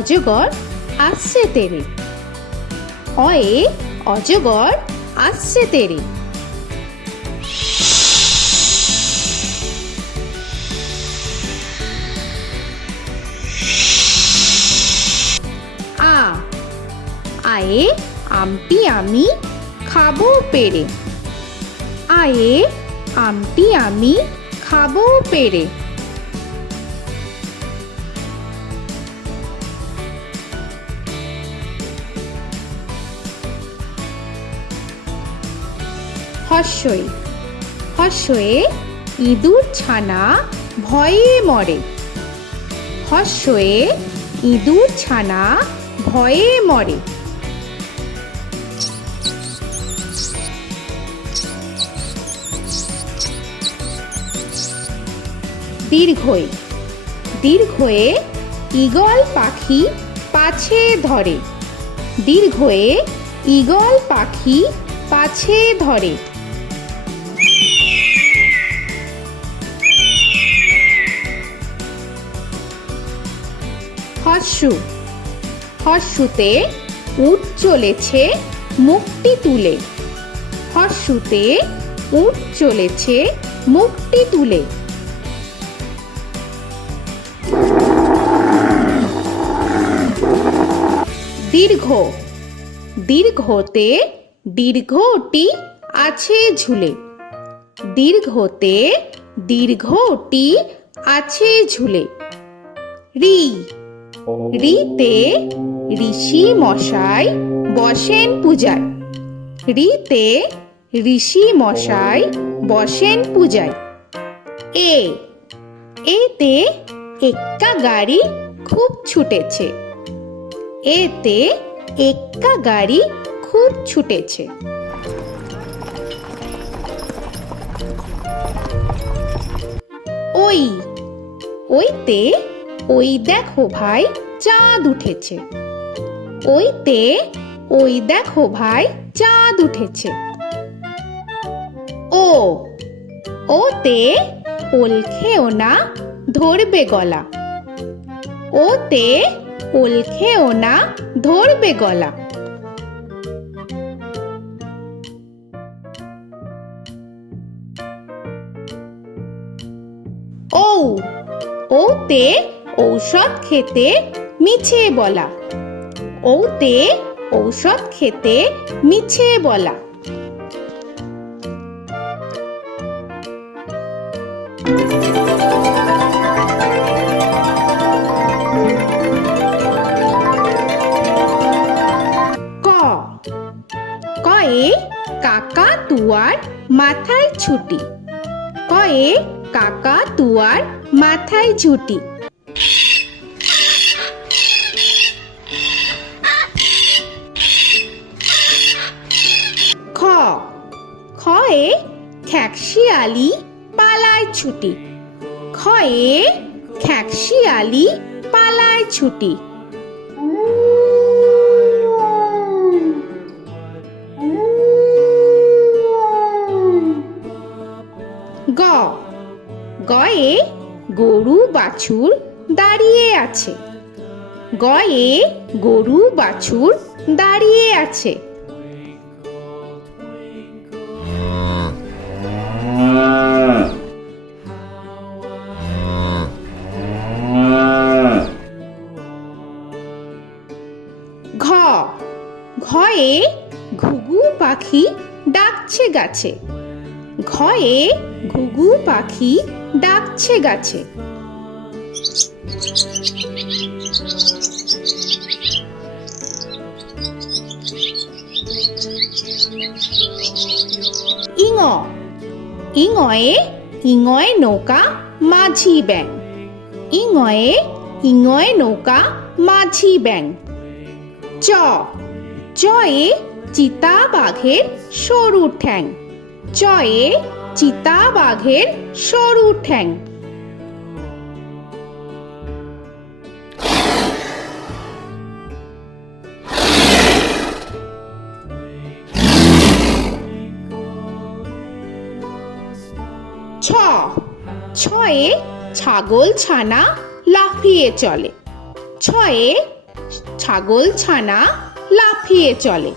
অজগর আসছে তেরে। অয়ে অজগর আসছে তেরে। আ আয়ে আমটি আমি খাবো পেরে। আয়ে আমটি আমি খাবো পেরে। হর্ষই হর্ষয়ে ইঁদুর ছানা ভয়ে মরে। হর্ষয়ে ইঁদুর ছানা ভয়ে মরে। দীর্ঘই দীর্ঘয়ে ঈগল পাখি পাছে ধরে। দীর্ঘয়ে ঈগল পাখি পাছে ধরে। হর্ষু হর্ষুতে উট চলেছে মুখটি তুলে। হর্ষুতে উট চলেছে মুখটি তুলে। দীর্ঘ দীর্ঘতে দীর্ঘটি আছে ঝুলে। দীর্ঘতে দীর্ঘটি আছে ঝুলে। রি রিতে ঋষি মশাই বসেন পূজায়। রিতে ঋষি মশাই বসেন পূজায়। এ এতে এক্কা গাড়ি খুব ছুটেছে। এতে এক্কা গাড়ি খুব ছুটেছে। ওই ওইতে ওই দেখো ভাই চাঁদ উঠেছে। ওইতে ওই দেখো ভাই চাঁদ উঠেছে। ও ওতে ওল খেও না ধরবে গলা। ওতে ওল খেও না ধরবে গলা। ঔ ওতে ঔষধ খেতে মিছে বলা। ওতে ঔষধ খেতে মিছে বলা। ক কয়ে কাকা তুয়ার মাথায় ছুটি। কয়ে কাকা তুয়ার মাথায় ঝুটি। খ খয়ে খ্যাকশিয়ালি পালায় ছুটি। খয়ে খ্যাকশিয়ালি পালায় ছুটি। গ গয়ে গরু বাছুর দাঁড়িয়ে আছে। গয়ে গরু বাছুর দাঁড়িয়ে আছে। ঘ ঘয়ে ঘুঘু পাখি ডাকছে গাছে। ঘয়ে ঘুঘু পাখি ডাকছে গাছে। ইঙ ইঙয়ে ইঙয়ে নৌকা মাঝি ব্যাং। ইঙয়ে ইঙয়ে নৌকা মাঝি ব্যাং। চ চয়ে চিতা বাঘের সরু ঠ্যাং। চয়ে চিতা বাঘের সরু ঠ্যাং। ছ ছয়ে ছাগল ছানা লাফিয়ে চলে। ছয়ে ছাগল ছানা লাফিয়ে চলে।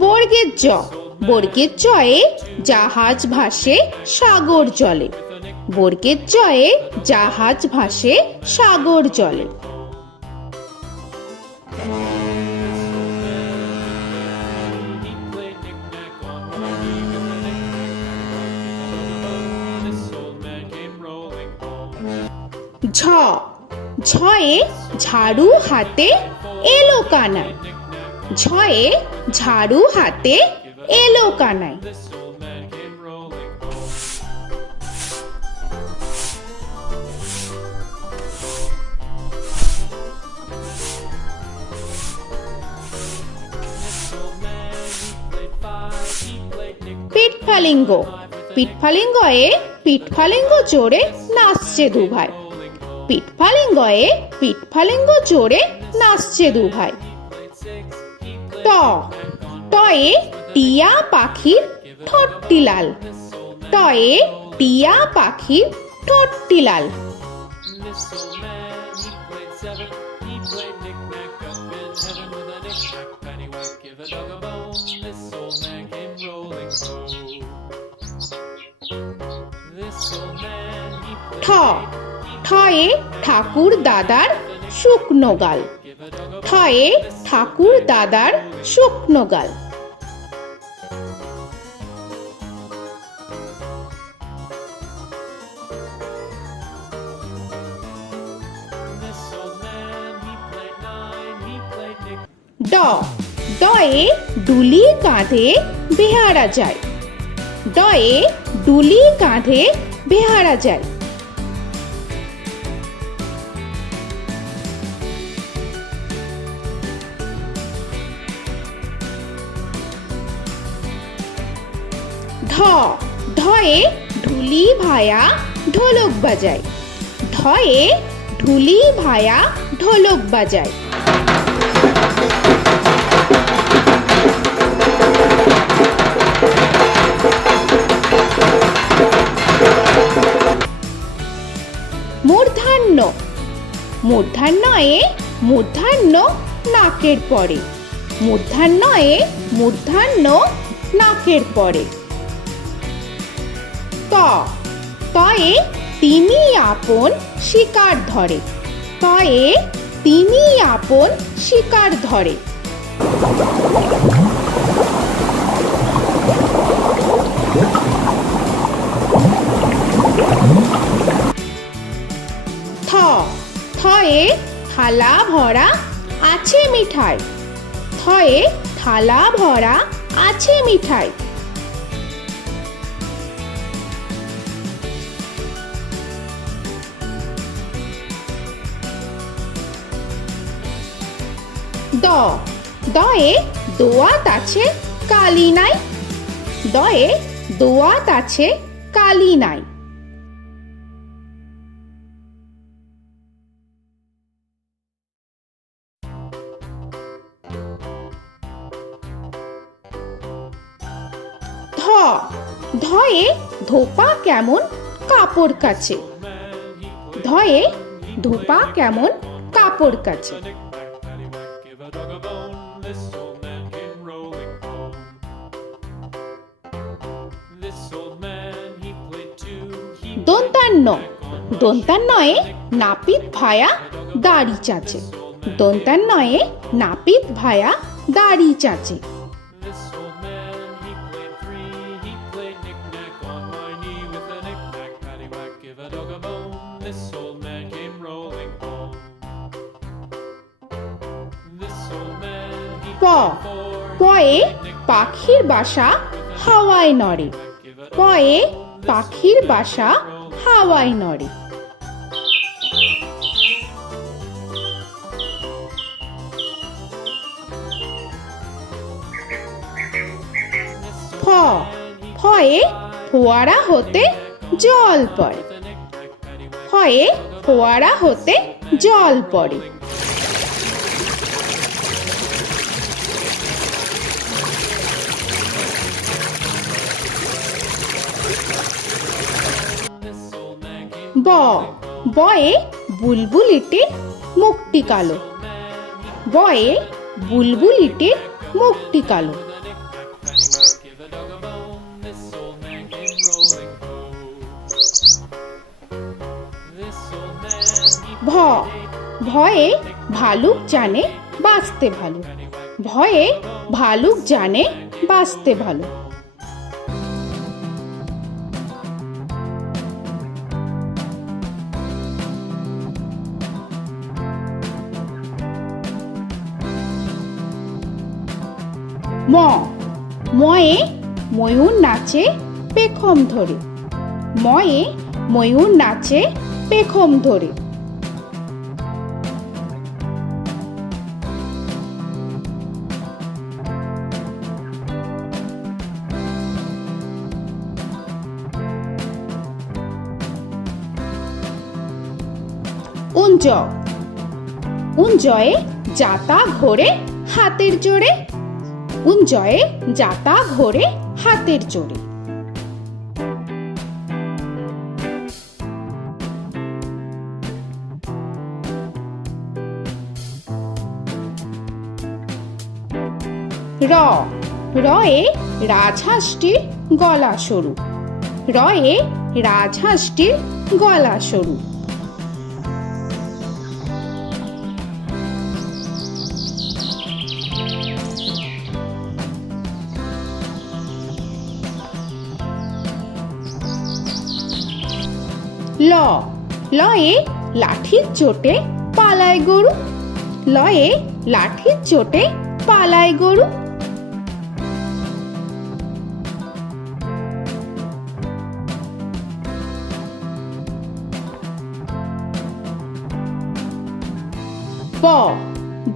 বর্গের জ, বর্গের জয়ে জাহাজ ভাসে সাগর জলে। বর্গের জয়ে জাহাজ ভাসে সাগর জলে। ঝ, ঝয়ে ঝাড়ু হাতে এলো কানাই। ঝয়ে ঝাড়ু হাতে এলো কানাই। পিঠফালিঙ্গ, পিঠফালিঙ্গয়ে পিঠফালিঙ্গ জোরে নাচছে দুভাই। পিঠফালিঙ্গয়ে পিঠফালিঙ্গ জোরে নাচছে দুভাই। ট, টয়ে টিয়া পাখির ঠোঁটটি লাল। টয়ে টিয়া পাখির ঠোঁটটি লাল। ঠ, ঠয়ে ঠাকুর দাদার শুকনো গাল। ঠয়ে ঠাকুর দাদার শুকনো গাল। ড, ডয়ে ডুলি কাঁধে বেহারা যায়। ডয়ে ডুলি কাঁধে বেহারা যায়। ঢ, ঢয়ে ঢুলি ভায়া ঢোলক বাজায়। ঢয়ে ঢুলি ভায়া ঢোলক বাজায়। মূর্ধন্য, মূর্ধন্যয়ে মূর্ধন্য নাকের পরে। মূর্ধন্যয়ে মূর্ধন্য নাকের পরে। ত, তয়ে তিনি আপন শিকার ধরে। তয়ে তিনি আপন শিকার ধরে। থ, থয়ে থালা ভরা আছে মিঠাই। থয়ে থালা ভরা আছে মিঠাই। দ, দয়ে দোয়াত আছে কালি নাই। দয়ে দোয়াত আছে কালি নাই। ধ, ধয়ে ধোপা কেমন কাপড় কাচে। ধয়ে ধোপা কেমন কাপড় কাচে। দন্তান্ন, দন্তান্নয়ে নাপিত ভায়া দাড়ি চাচে। দন্তান্নয়ে নাপিত ভায়া দাড়ি চাচে। প, পয়ে পাখির বাসা হাওয়ায় নড়ে। পয়ে পাখির বাসা হাওয়ায় নড়ে। ফ, ফয়ে ফোয়ারা হতে জল পড়ে। ফয়ে ফোয়ারা হতে জল পড়ে। ব বয়ে বুলবুলিটির মুখটি কালো। বয়ে বুলবুলিটির মুখটি কালো। ভ ভয়ে ভালুক জানে বাঁচতে ভালো। ভয়ে ভালুক জানে বাঁচতে ভালো। ম ময়ে ময়ূর নাচে পেখম ধরে। ময়ে ময়ূর নাচে পেখম ধরে। উঞ্জ উঞ্জয়ে যাতা ঘোরে হাতের জোরে। উঞ্জয়ে যাতা ঘোরে হাতের জোরে। র রয়ে রাজহাঁসটির গলা সরু। রয়ে রাজহাঁসটির গলা সরু। ল লয়ে লাঠির চোটে পালায় গরু। লয়ে লাঠির চোটে পালায় গরু। ব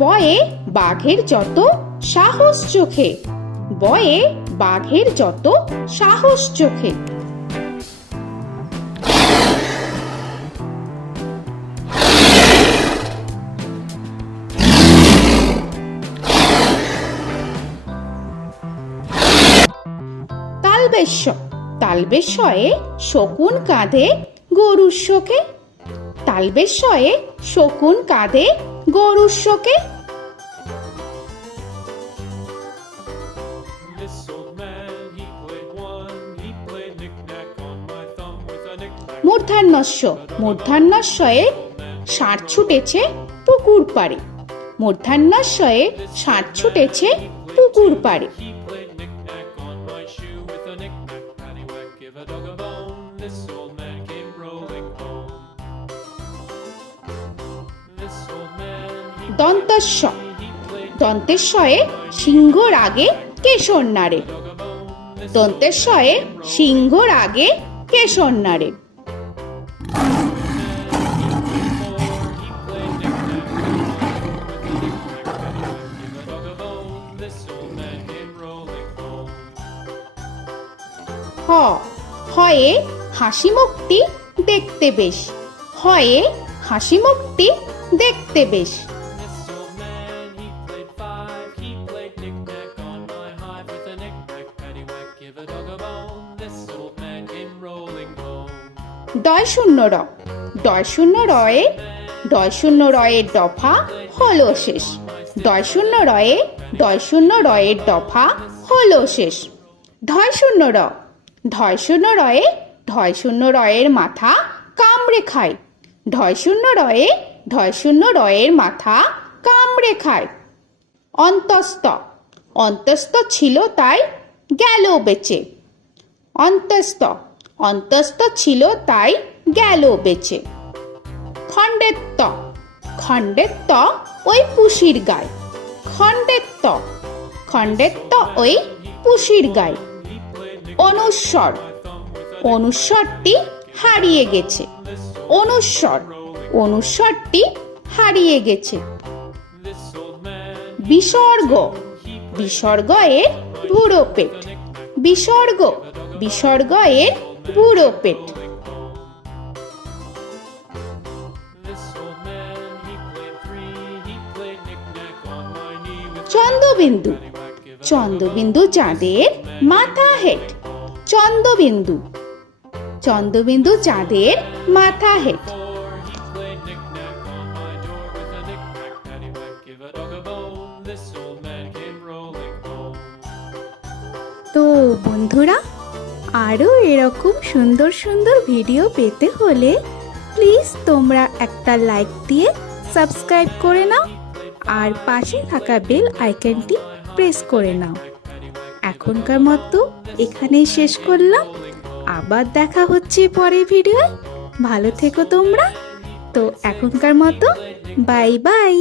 বয়ে বাঘের যত সাহস চোখে। বয়ে বাঘের যত সাহস চোখে। তালবেশ্য তালবেশ্যয়ে শকুন কাঁধে গরুর শোকে। তালবেশ্যয়ে শকুন কাঁধে গরুর শোকে। মূর্ধন্যস্য মূর্ধন্যস্বয়ে ষাঁড় ছুটেছে পুকুর পাড়ে। মূর্ধন্যস্বয়ে ষাঁড় ছুটেছে পুকুর পাড়ে। দন্তস্ব দন্তেশ্বয়ে সিংহর আগে কেশর নাড়ে। দন্তেশ্বয়ে সিংহর আগে কেশর নাড়ে। হ হয়ে হাসি মুখটি দেখতে বেশ। হয়ে হাসি মুখটি দেখতে বেশ। ডয় শূন্য র ডয় শূন্য রয়ে ডয় শূন্য রয়ের দফা হলো শেষ। ডয় শূন্য রয়ে ডয় শূন্য রয়ের দফা হলো শেষ। ঢয় শূন্য র ঢয় শূন্য রয়ে ঢয় শূন্য রয়ের মাথা কামড়ে খায়। ঢয় শূন্য রয়ে ঢয় শূন্য রয়ের মাথা কামড়ে খায়। অন্তস্থ অন্তস্থ ছিল তাই গেল বেঁচে। অন্তস্থ অন্তস্থ ছিল তাই গেল বেঁচে। খণ্ডেত্ব খণ্ডেত্ব ওই পুষির গায়। খণ্ডেত্ব খণ্ডেত্ব ওই পুষির গায়। অনুস্বর অনুস্বরটি হারিয়ে গেছে। অনুস্বর অনুস্বরটি হারিয়ে গেছে। বিসর্গ বিসর্গ এর বুড়ো পেট। বিসর্গ বিসর্গ এর বুড়ো পেট। চন্দ্রবিন্দু চন্দ্রবিন্দু চাঁদের মাথা হেট। চন্দ্রবিন্দু চন্দ্রবিন্দু চাঁদের মাথা হেড। তো বন্ধুরা, আরও এরকম সুন্দর সুন্দর ভিডিও পেতে হলে প্লিজ তোমরা একটা লাইক দিয়ে সাবস্ক্রাইব করে নাও আর পাশে থাকা বেল আইকনটি প্রেস করে নাও। এখনকার মতো এখানেই শেষ করলাম, আবার দেখা হচ্ছে পরের ভিডিও। ভালো থেকো তোমরা। তো এখনকার মতো বাই বাই।